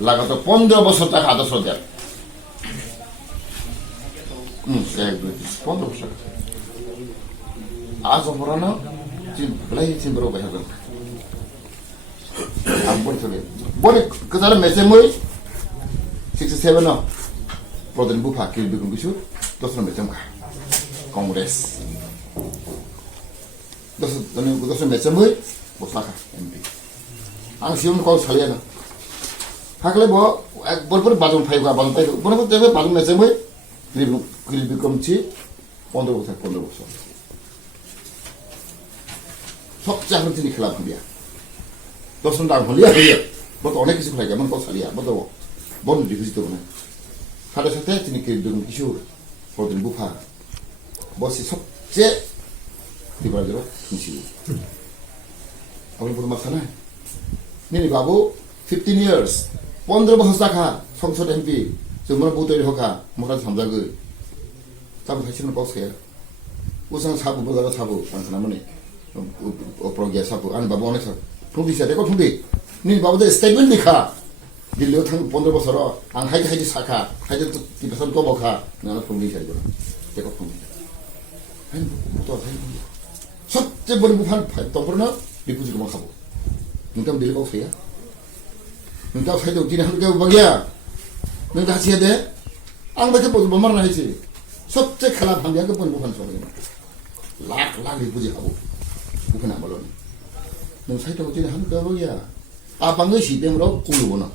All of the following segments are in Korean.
লাগাতো 15 বছর টাকা আদর্শ দেয় 15 বছর আজ অপরানো চিন্তাই চিন্তাও বাইরে গেল আমি বলছিলাম বলে 그자는 মেসেমই 67 নো প্রধান বুফা কি বিকুম কিছু দশর মেসেমকা কংগ্রেস দশর মেসেমই বসাকা এমপি আং সিউন কল 살이야나 하글에 뭐 볼볼 바좀 파이고 바좀 파이고 뭐는 때문에 바좀 메세모이 그리고 검치 본도고 살 본도고 서 석자 흔들이 클럽이야 너선 당 걸리야 그래 뭐또 어느 기술 하게 뭐또 살이야 뭐또 뭔 리뷰지도 보네 하다서 때 진이 그리고 기슈 보든 부파 뭐시 석제 리버라지로 김치 아무리 보도 막사나 니니 바보 15 years 15 বছর টাকা সংসদ এমপি জমরা বুতরি হকা মকা সামজাগো তাম ফাইছিন কসে উসাং সাবু বজারা সাবু আনসানা মনে প্রজ্ঞা সাবু আন বাবু অনেক ফুবি সাথে কো ফুবি নি বাবু দে স্টেটমেন্ট লিখা দিল্লিও থাং 15 বছর আং হাইতে হাইতে সাকা হাইতে তি পেছন তো বখা না ফুবি সাইবো দেখো ফুবি হাই তো হাই সবচেয়ে বড় বুফান তপরনা বিপুজি কো খাবো নিতাম দিলে কো ফেয়া नोंथाङा फायदो दिनै हालुका बागिया नों गासिया दे आं बायदि बजबो मारना हायसि सबसे खेला फांदिया गोपन बुफान सबाय लाख लाख बुजि हाबो बुफाना बलन नों साइटो दिनै हालुका बागिया आबाङै सि बेमराव कुलुबोना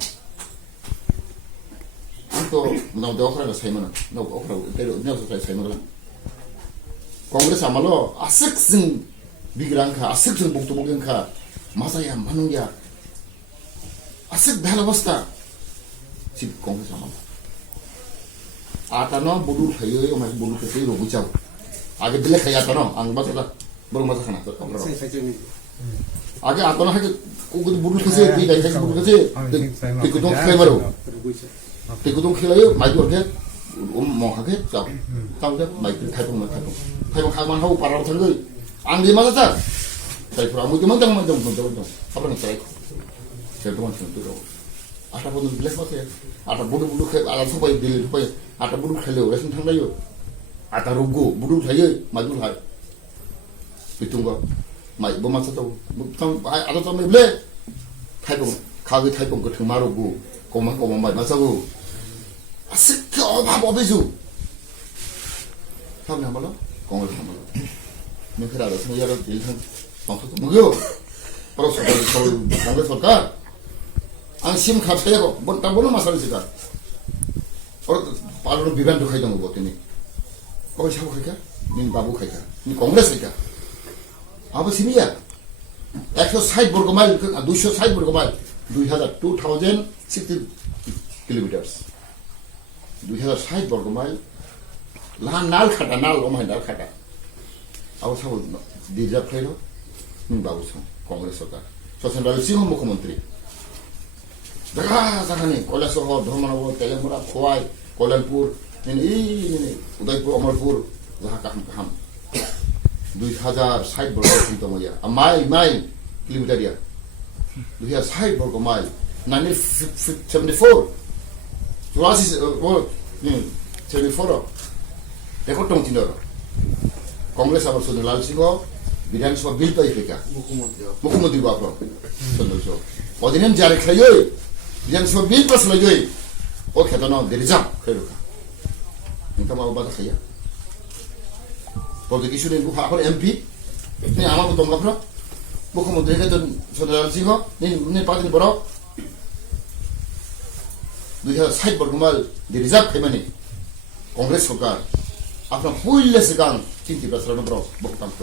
आंथ' नाव दे अखरा साइमोन नाव अखरा तेरो नाव साइमोन कंग्रेस आमालो आसिक जों बिग्रांखा आसिक जों बक्तब्য जोंखा माजाया मानुया 아직 달아봤다 집 공에서 막 아따너 모두 해요 막 모두 그때 로고 자고 아게 빌레 해야잖아 안 맞았다 뭐로 맞아 하나 더 아게 아따너 하게 고그 모두 그새 비가 이제 모두 그새 그동 클레머로 그동 클레요 마이크 어게 뭐 하게 자 땅데 마이크 타이핑만 타이핑 하만 하고 바라로 털고 안 맞았다 타이핑 아무도 먼저 앞으로 타이핑 제도만 들어 아टा 보는 블랙 버스에 아टा 부두 아라 소바이 딜 소바이 아टा 부두 ხელ레오 레슨 탕다요 아टा 로고 부두 사이 마주 하이 비통거 마이 뭐마서도 좀 아다 좀 블랙 타이봉 가게 타이봉 그 등마로고 고만 마이 마서고 아스키 어바 어베주 사람 한 번로 공을 한 번로 네크라로 성야로 딜상 방송도 무겨 바로 서울 당대 설कार ang sim khapsaya ko bonta bono masal sika or palon biban do khai dong botini ko sabu khai ka nin babu khai ka ni congress khai ka abo simiya 160 বর্গ মাইল 260 বর্গ মাইল 2060 কিলোমিটারস 2060 বর্গ মাইল লান নাল খাটা নাল ওমাই নাল খাটা abo sabu dijab khailo nin babu sa congress সরকার সসেন রাল সিংহ মুখ্যমন্ত্রী জাগানে কৈলাসহর ধর্মনগর তেলেমুরা খোয়াই কল্যাণপুর উদয়পুর অমরপুর যাহা কাহাম কাহাম 2060 বর্গ কিলোমিটার মাইল কিলোমিটার 2060 বর্গ মাইল 1974 রেকর্ড দं তিনর কংগ্রেস আবার সোনালাল সিংহ বিধানসভা বিল পাই ফেকা মুখ্যমন্ত্রী বাপ সোনালসো অধিনিয়ম জারি খাইয়ে বিধানসভা বিল পাস লাগে ও খেতন দেরিজাম খেরুকা নोंथाङा माबा बादा खाया बलदि किशोर बुफा आखर एमपि नि आमाबो दंगाफ्रा मुख्यमंत्री हेतन सोनालाल सिंह नि पार्टी बरो 2060 বর্গ মাইল রিজার্ভ খাইমানি কংগ্রেস সরকার আপনার পইলে সিগাং চিন্তি বাসরানো বড় বক্তান্ত